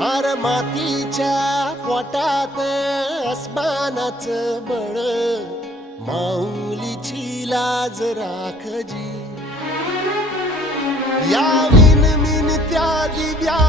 R मातीच्या पोटात अस्मानाचं बळ, माऊलीची लाज राखजी. या विनमिन त्या दिव्या